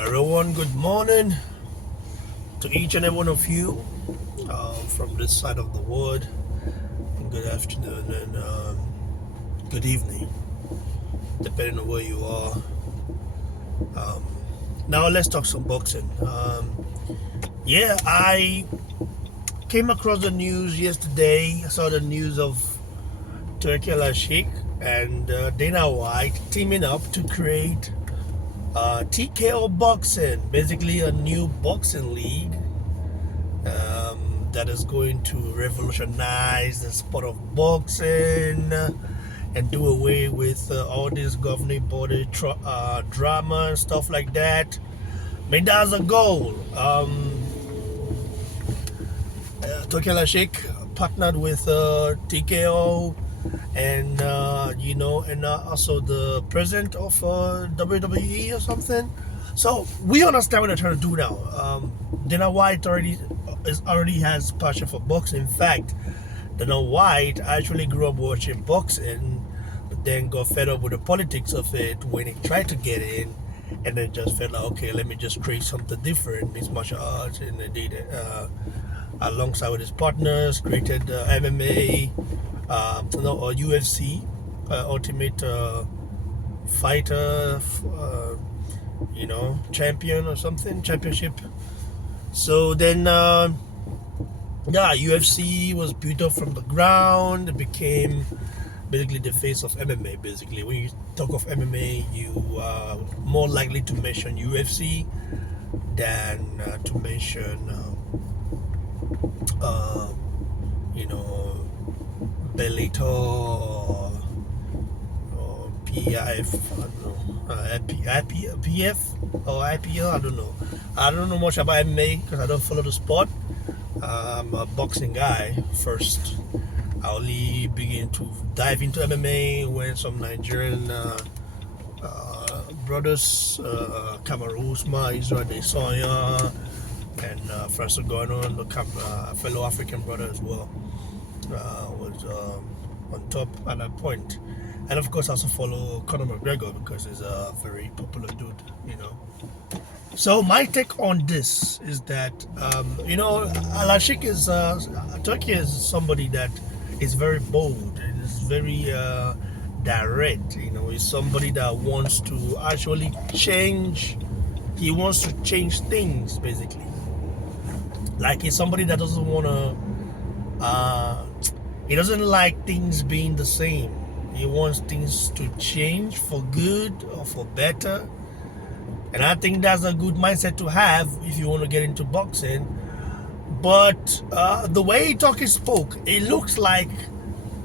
Everyone, good morning to each and every one of you from this side of the world. Good afternoon and good evening, depending on where you are. Now let's talk some boxing. I came across the news yesterday. I saw the news of Turki Alalshikh and Dana White teaming up to create TKO Boxing, basically a new boxing league that is going to revolutionize the sport of boxing and do away with all this governing body drama and stuff like that. I mean, that's the goal. Turki Alalshikh partnered with TKO and also the president of WWE or something. So we understand what they're trying to do now. Dana White already has passion for boxing. In fact, Dana White actually grew up watching boxing, but then got fed up with the politics of it when he tried to get in, and then just felt like, okay, let me just create something different, mixed martial arts, and they did it alongside with his partners, created MMA, or UFC, Ultimate Fighter, champion or something, championship. So then, UFC was built up from the ground. It became basically the face of MMA. Basically, when you talk of MMA, you are more likely to mention UFC than to mention, Bellator or PIF, I don't know, PF or IPL, I don't know. I don't know much about MMA because I don't follow the sport. I'm a boxing guy first. I only begin to dive into MMA when some Nigerian brothers, Kamaru Usman, Israel Adesanya, and Francis Gordon, the fellow African brother as well, was on top at that point. And of course, I also follow Conor McGregor because he's a very popular dude, So my take on this is that, Alalshikh is, Turkey is somebody that is very bold and is very direct. He's somebody that wants to actually change. He wants to change things, basically. Like, he's somebody that doesn't want to, he doesn't like things being the same. He wants things to change for good or for better. And I think that's a good mindset to have if you want to get into boxing. But the way he spoke, it looks like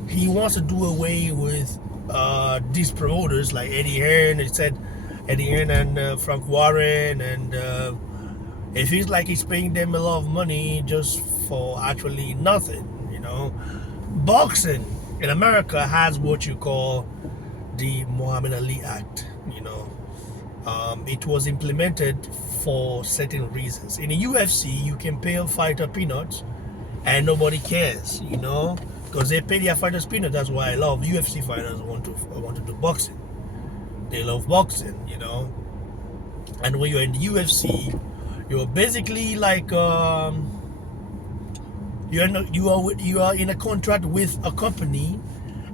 he wants to do away with these promoters like Eddie Hearn. He said Eddie Hearn and Frank Warren, and it feels like he's paying them a lot of money just for actually nothing. Boxing in America has what you call the Muhammad Ali Act. It was implemented for certain reasons. In the UFC, you can pay a fighter peanuts and nobody cares, because they pay their fighters peanuts. That's why I love UFC fighters want to do boxing. They love boxing, And when you're in the UFC, you're basically like you are in a contract with a company,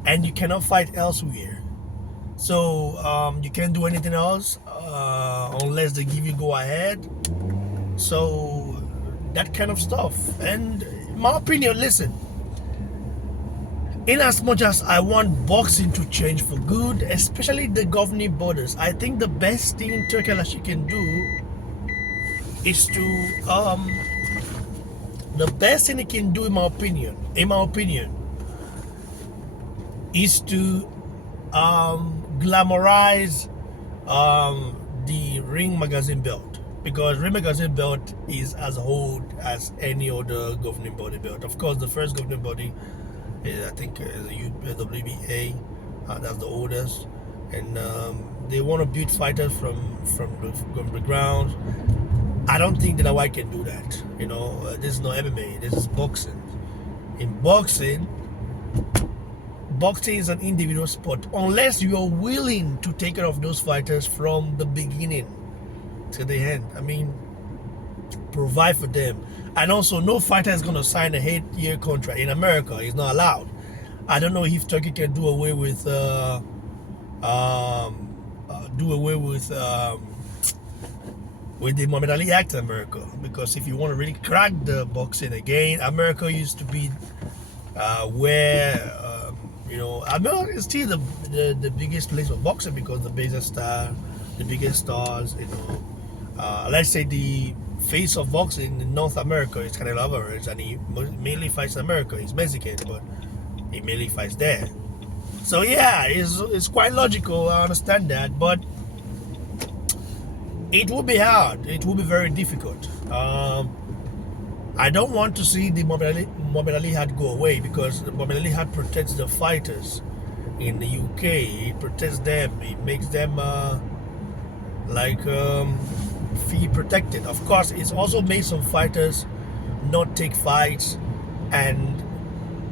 and you cannot fight elsewhere. So you can't do anything else unless they give you go ahead. So that kind of stuff. And in my opinion, listen, in as much as I want boxing to change for good, especially the governing borders, I think the best thing Turki Alalshikh can do is to the best thing he can do, in my opinion, is to glamorize the Ring Magazine belt, because Ring Magazine belt is as old as any other governing body belt. Of course, the first governing body is, I think, the WBA. That's the oldest, and they want to build fighters from the ground. I don't think that White can do that. This is not MMA. This is boxing. In boxing is an individual sport unless you are willing to take care of those fighters from the beginning. to the end. I mean, provide for them. And also, no fighter is going to sign a 8-year contract in America. It's not allowed. I don't know if Turkey can do away with the Muhammad Ali Act in America, because if you want to really crack the boxing again, America used to be where America is still the biggest place for boxing, because the biggest stars, let's say the face of boxing in North America is Canelo Alvarez, and he mainly fights in America. He's Mexican, but he mainly fights there. So yeah, it's quite logical. I understand that, but it will be hard. It will be very difficult. I don't want to see the Muhammad Ali Act go away, because the Muhammad Ali Act protects the fighters in the UK. It protects them. It makes them fee protected. Of course, it's also made some fighters not take fights and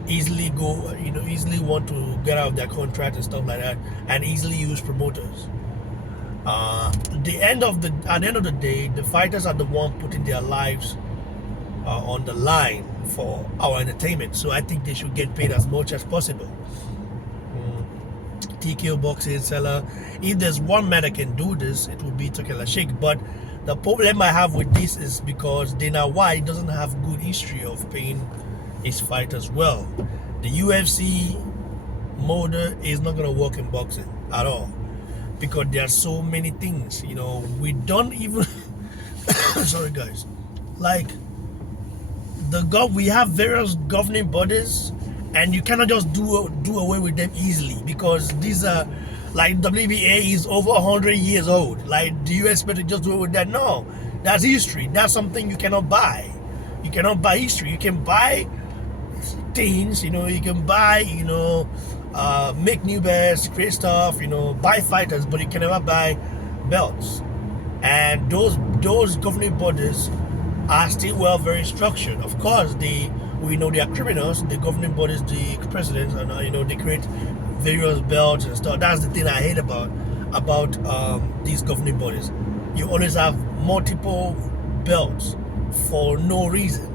easily want to get out of their contract and stuff like that, and easily use promoters. At the end of the day, the fighters are the one putting their lives on the line for our entertainment. So I think they should get paid as much as possible. TKO Boxing seller, if there's one man that can do this, it will be Turki Alalshikh. But the problem I have with this is because Dana White doesn't have good history of paying his fighters well. The UFC model is not going to work in boxing at all, because there are so many things, we don't even sorry guys, like we have various governing bodies, and you cannot just do away with them easily, because these are like WBA is over 100 years old. Like, do you expect to just do away with that? No, that's history. That's something you cannot buy. You cannot buy history. You can buy things, you can buy, make new belts, create stuff, buy fighters, but you can never buy belts. And those governing bodies are still very structured. Of course, we know they are criminals. The governing bodies, the presidents, and they create various belts and stuff. That's the thing I hate about these governing bodies. You always have multiple belts for no reason.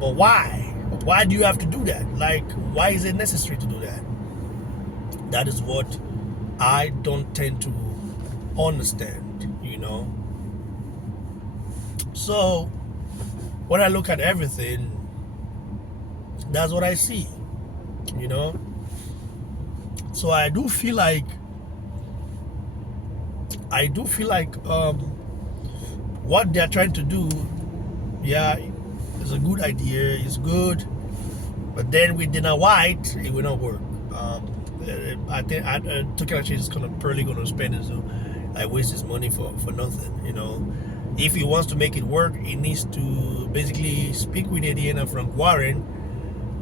But why? Why do you have to do that? Like, why is it necessary to do that? That is what I don't tend to understand, So, when I look at everything, that's what I see, So I do feel like what they're trying to do, yeah, is a good idea. It's good, but then with Dana White, it will not work. I think Turki Alalshikh is probably going to spend it, so I waste his money for nothing. If he wants to make it work, he needs to basically speak with Eddie and Frank Warren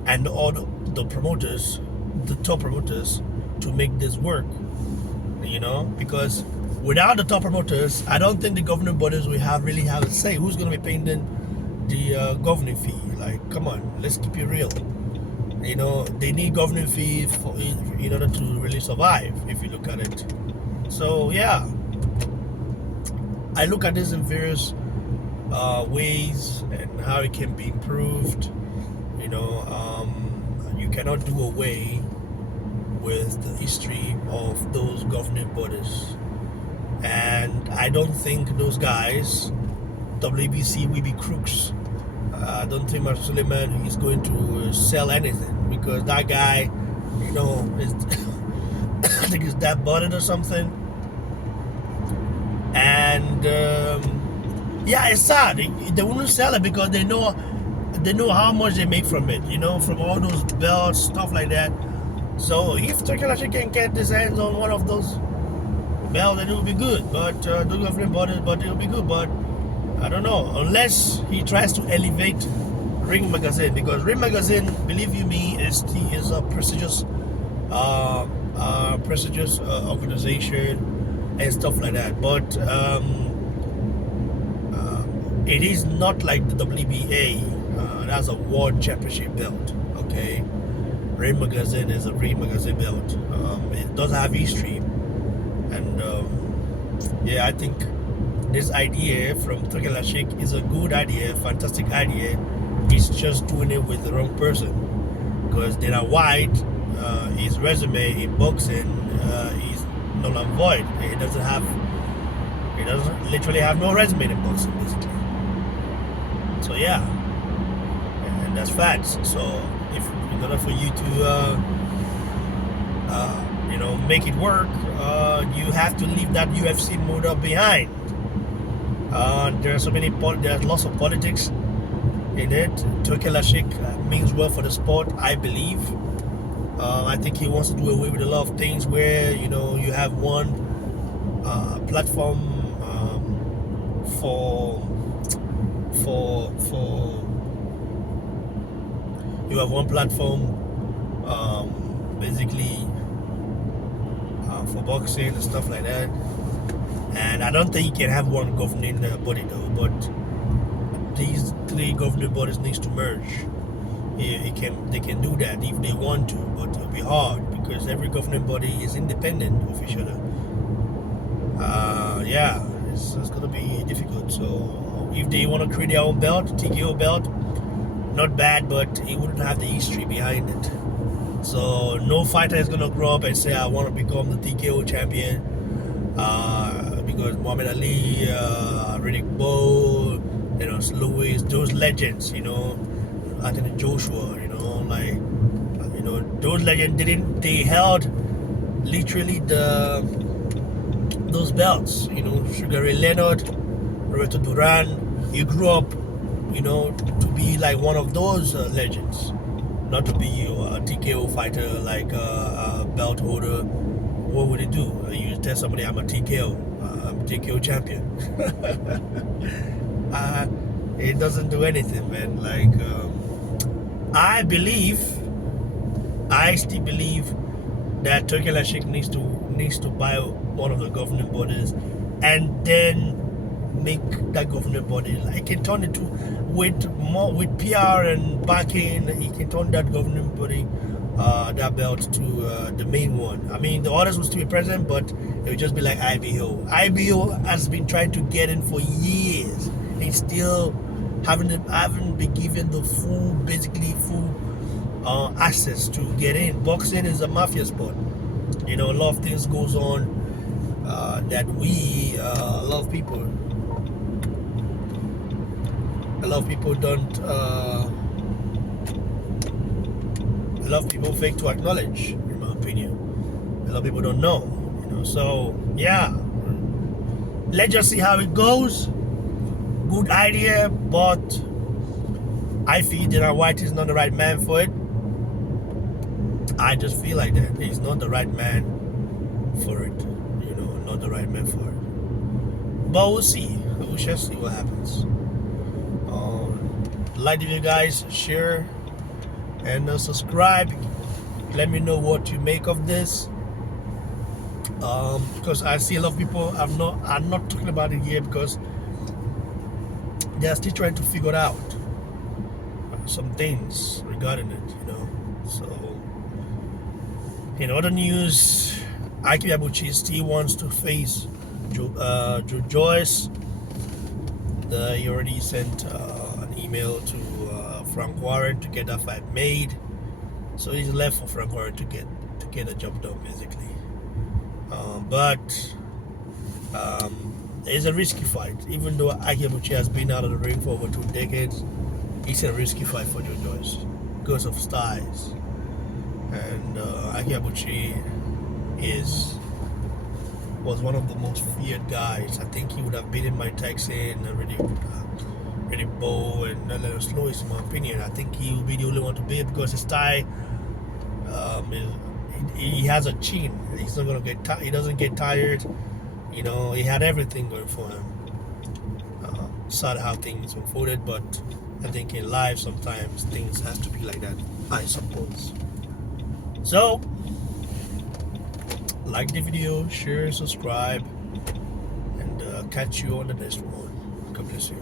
and all the promoters, the top promoters, to make this work. Because without the top promoters, I don't think the governing bodies will really have a say. Who's going to be paying the governing fee? Like, come on, let's keep it real. They need governing fee in order to really survive, if you look at it. So yeah, I look at this in various ways and how it can be improved. You cannot do away with the history of those governing bodies, and I don't think those guys, WBC, will be crooks. I don't think Marshal Suleiman is going to sell anything, because that guy, is I think he's that butted or something. And yeah, it's sad. They wouldn't sell it because they know how much they make from it, from all those belts, stuff like that. So if Turki Alalshikh can get his hands on one of those belts, then it will be good. But it will be good. But I don't know, unless he tries to elevate Ring Magazine, because Ring Magazine, believe you me, is a prestigious organization and stuff like that. But it is not like the WBA. That's a world championship belt. Okay, Ring Magazine is a Ring Magazine belt. It doesn't have history, and yeah, I think this idea from Turki Alalshikh is a good idea, fantastic idea. He's just doing it with the wrong person. Because Dana White, his resume in boxing is null and void. He doesn't literally have no resume in boxing, basically. So yeah, and that's facts. So if in order for you to make it work, you have to leave that UFC motor behind. There's lots of politics in it. Turki Alalshikh means well for the sport, I believe. I think he wants to do away with a lot of things where you have one platform for you have one platform basically for boxing and stuff like that, and I don't think you can have one governing body though, but these three governing bodies needs to merge. They can do that if they want to, but it'll be hard because every governing body is independent of each other. Yeah, it's gonna be difficult. So if they want to create their own belt, TKO belt, not bad, but it wouldn't have the history behind it. So no fighter is gonna grow up and say, I want to become the TKO champion, because Muhammad Ali, Riddick Bowe, Lewis, those legends, Anthony Joshua, those legends they held literally those belts, Sugar Ray Leonard, Roberto Duran. You grew up, to be like one of those legends, not to be a TKO fighter, like a belt holder. What would it do? You tell somebody I'm a TKO, I'm a TKO champion. It doesn't do anything, man. Like, I still believe that Turki Alalshikh needs to buy one of the governing bodies, and then make that governing body, like, he can turn it to with PR and backing. He can turn that governing body, that belt, to the main one. I mean, the others will still be present, but it will just be like IBO. IBO has been trying to get in for years, and still haven't been given the full access to get in. Boxing is a mafia sport. A lot of things goes on that a lot of people don't. A lot of people fake to acknowledge, in my opinion. A lot of people don't know. So yeah, let's just see how it goes. Good idea, but I feel Dana White is not the right man for it. I just feel like that. He's not the right man for it. Not the right man for it. But we'll see. We shall see what happens. Like the video, guys, share and subscribe. Let me know what you make of this. Because I see a lot of people I'm not talking about it here because they are still trying to figure out some things regarding it, So, in other news, Ike Abuchi still wants to face Joe Joyce. He already sent an email to Frank Warren to get that fight made. So he's left for Frank Warren to get a job done, basically. But it's a risky fight. Even though Ike Abuchi has been out of the ring for over 2 decades, it's a risky fight for Joe Joyce because of styles. And Ike Abuchi was one of the most feared guys. I think he would have beaten Mike Tyson, Riddick Bowe, and Lennox Lewis, in my opinion. I think he will be the only one to beat because his style, he has a chin. He's not gonna he doesn't get tired. He had everything going for him. Sad how things unfolded, but I think in life sometimes things has to be like that, I suppose. So, like the video, share, subscribe, and catch you on the next one. God bless you.